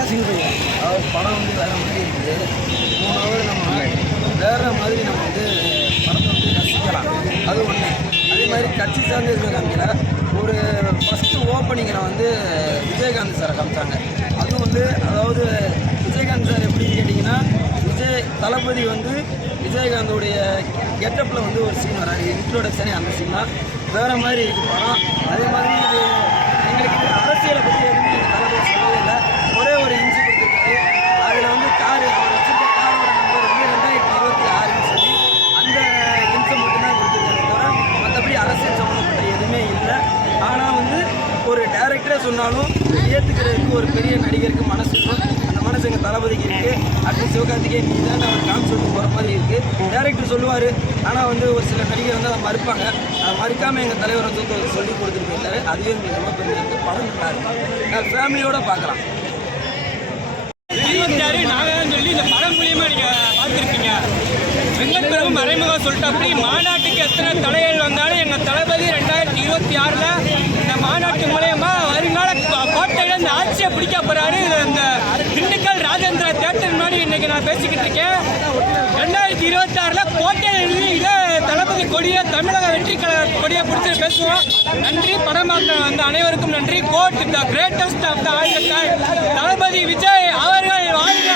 அதாவது படம் வந்து வேறு மாதிரி இருக்குது. 3 ஹவர் நம்ம வேறு மாதிரி நம்ம வந்து படத்தை வந்து ரசிக்கலாம். அது ஒன்று. அதே மாதிரி கட்சி சார்ந்து இருக்கிற காமிக்கல. ஒரு ஃபஸ்ட்டு ஓப்பனிங்கில் வந்து விஜயகாந்த் சாரை காமிச்சாங்க. அதுவும் வந்து அதாவது விஜயகாந்த் சார் எப்படின்னு கேட்டிங்கன்னா, தளபதி வந்து விஜயகாந்தோடைய கெட்டப்பில் வந்து ஒரு சீன் வராது. இன்ட்ரோடக்ஷனே அந்த சீன் தான். வேறு மாதிரி இருக்குது படம். அதே மாதிரி இது எங்களுக்கு அரசியலை பற்றி எதுவுமே எங்கள் தளபதி சொல்லவே இல்லை. ஒரே ஒரு இன்ச்சு கொடுத்துருக்காரு. அதில் வந்து காரு அவர் வச்சுருக்க காரோட நம்பர் வந்து 2026ன்னு சொல்லி அந்த இன்ச்சை மட்டும்தான் கொடுத்துருக்காரு. தவிர மற்றபடி அரசியல் சம்மந்தப்பட்ட எதுவுமே இல்லை. ஆனால் வந்து ஒரு டைரக்டரே சொன்னாலும் ஏற்றுக்கிறதுக்கு ஒரு பெரிய நடிகருக்கு மனசு இருக்கும். அந்த மனசு எங்கள் தளபதிக்கு இருக்குது. அடுத்து சிவகார்த்திகேயன் நீ தான் அவர் காமிச்சு போகிற மாதிரி இருக்குது. டைரக்டர் சொல்லுவார். ஆனால் வந்து ஒரு சில நடிகர் வந்து அதை மறுப்பாங்க. அதை மறுக்காமல் எங்கள் தலைவர் வந்து சொல்லி கொடுத்துட்டு போயிருந்தாரு. அதுவே எங்களுக்கு ரொம்ப பெரிய இருக்குது. படம் நல்லா இருக்கும். ஃபேமிலியோடு பார்க்கலாம். 26 நாகதான் சொல்லி இந்த படம் மூலியமா நீங்க பார்த்துருக்கீங்க. வெங்கட்பிரபு மறைமுக சொல்லிட்டு அப்படி மாநாட்டுக்கு எத்தனை தலைகள் வந்தாலும் எங்க தளபதி 2026ல இந்த மாநாட்டு மூலயமா வருங்கால கோட்டையில இந்த ஆட்சியை பிடிக்க போறாரு. இந்த திண்டுக்கல் ராஜேந்திர தேட்டர் முன்னாடி இன்னைக்கு நான் பேசிக்கிட்டு இருக்கேன். 2026ல கோட்டையில் எழுதி இதே தளபதி கொடியை தமிழக வெற்றி கழக கொடியை பிடிச்சி பேசுவோம். நன்றி. படம் பார்க்க வந்த அனைவருக்கும் நன்றி. GOAT the greatest of the all the time. Thalapathy Vijay அவர்கள் வாழ்க.